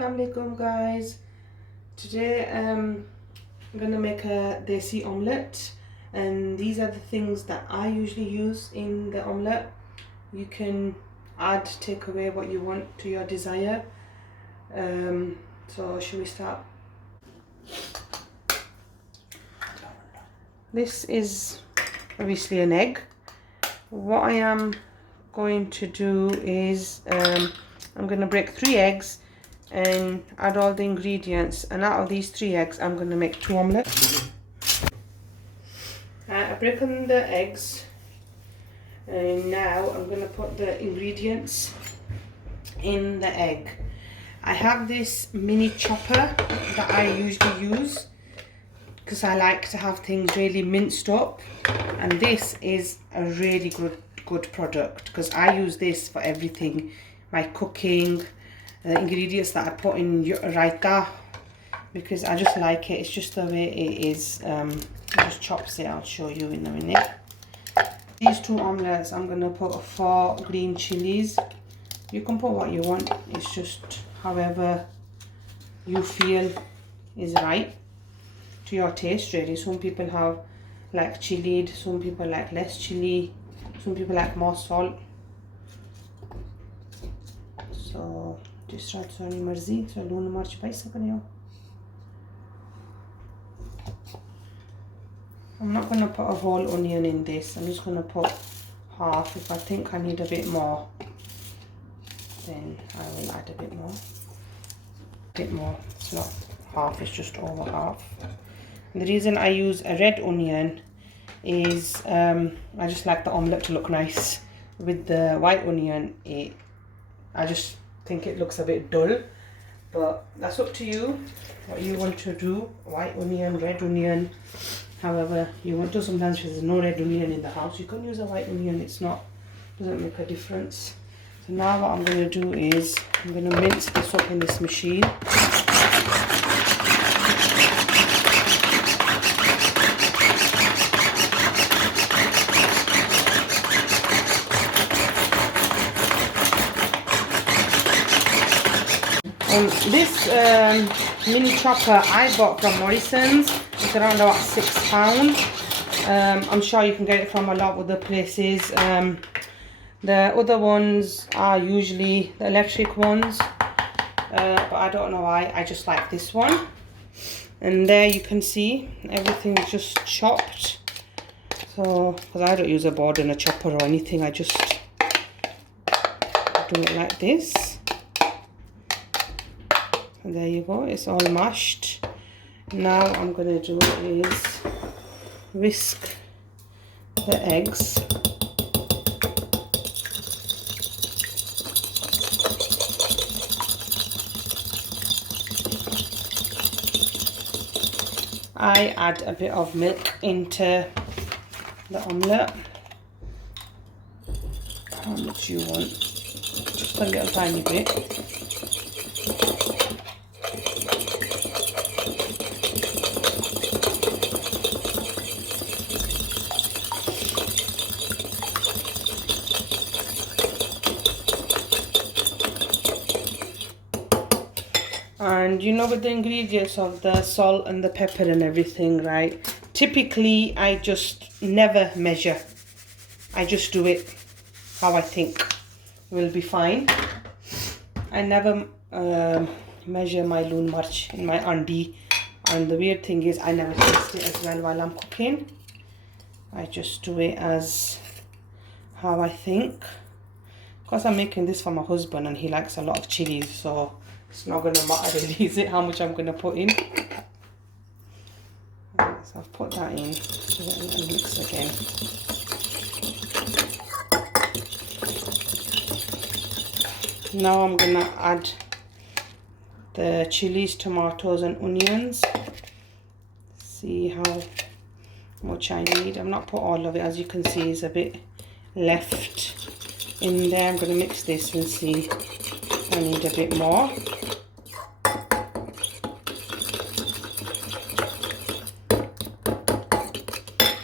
Alaikum guys. Today I'm gonna make a desi omelette, and these are the things that I usually use in the omelette. You can add, take away what you want to your desire. So should we start? This is obviously an egg. What I am going to do is I'm going to break 3 eggs and add all the ingredients, and out of these 3 eggs I'm going to make 2 omelettes. I've broken the eggs, and now I'm going to put the ingredients in the egg. I have this mini chopper that I usually use because I like to have things really minced up, and this is a really good product because I use this for everything, my cooking, the ingredients that I put in raita, because I just like it. It's just the way it is. Just chops it. I'll show you in a minute. These 2 omelettes, I'm gonna put 4 green chilies. You can put what you want. It's just however you feel is right to your taste, really. Some people have like chilied, some people like less chili, some people like more salt. So just try to any marzi. So loon march pai sakne ho. I'm not going to put a whole onion in this. I'm just going to put half. If I think I need a bit more, then I will add a bit more. It's not half, it's just over half. And the reason I use a red onion is I just like the omelette to look nice. With the white onion, I just think it looks a bit dull, but that's up to you what you want to do. White onion, red onion, however you want to. Sometimes if there's no red onion in the house, you can use a white onion. Doesn't make a difference. So now what I'm going to do is I'm going to mince this up in this machine. This mini chopper I bought from Morrison's. It's around about £6. I'm sure you can get it from a lot of other places. The other ones are usually the electric ones, but I don't know why. I just like this one. And there you can see everything is just chopped. So, because I don't use a board and a chopper or anything, I just do it like this. And there you go, it's all mashed. Now I'm going to do is whisk the eggs. I add a bit of milk into the omelette. How much you want? Just a little tiny bit. And you know, with the ingredients of the salt and the pepper and everything, right? Typically, I just never measure. I just do it how I think will be fine. I never measure my loon march in my andi. And the weird thing is, I never taste it as well while I'm cooking. I just do it as how I think. Because I'm making this for my husband and he likes a lot of chilies, so it's not going to matter really, is it, how much I'm going to put in. Right, so I've put that in. So let me mix again. Now I'm going to add the chilies, tomatoes and onions. See how much I need. I've not put all of it, as you can see, is a bit left in there. I'm going to mix this and see if I need a bit more.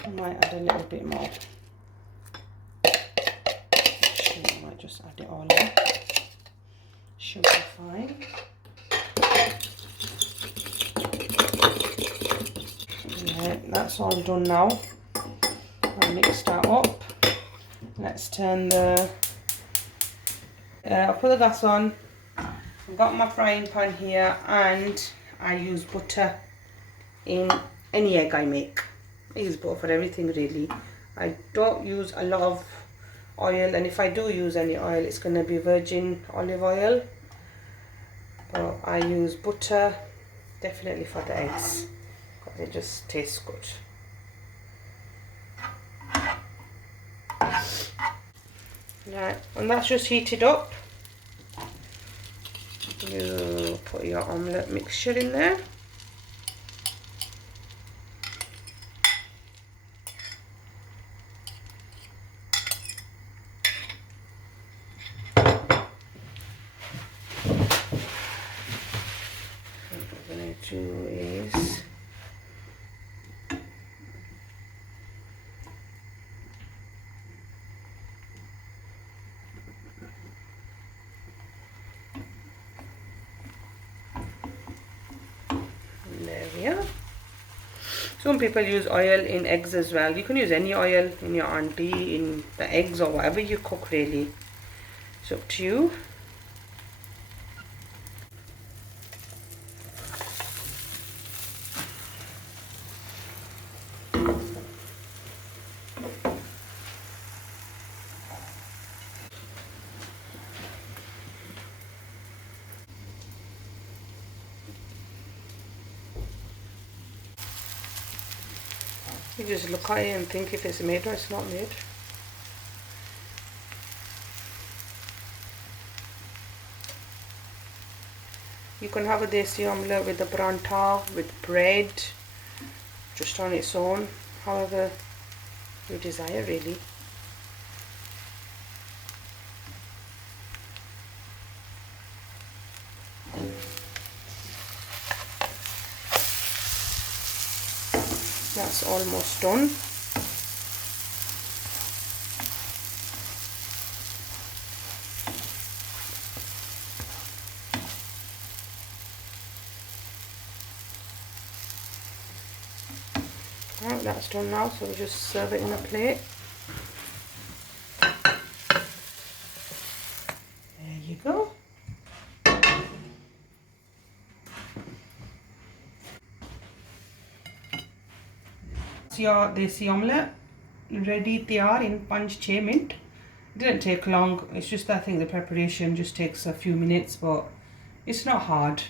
I might add a little bit more. Actually, I might just add it all in. Should be fine. Right, that's all done now. I'll mix that up. Let's turn the... I'll put the gas on. I've got my frying pan here and I use butter in any egg I make. I use butter for everything really. I don't use a lot of oil, and if I do use any oil it's going to be virgin olive oil. But I use butter definitely for the eggs because it just tastes good. Right, and that's just heated up. You put your omelette mixture in there. What I'm going to do is there we are. Some people use oil in eggs as well. You can use any oil in your auntie, in the eggs or whatever you cook really. It's up to you. You just look at it and think if it's made or it's not made. You can have a desi omelette with a paratha, with bread, just on its own, however you desire really. That's almost done. Right, that's done now, so we'll just serve it in a plate. There you go. Your desi omelette ready tayar in 5-6 minutes. Didn't take long, it's just I think the preparation just takes a few minutes, but it's not hard.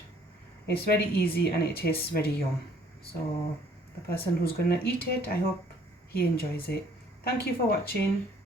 It's very easy and it tastes very yum. So the person who's gonna eat it, I hope he enjoys it. Thank you for watching.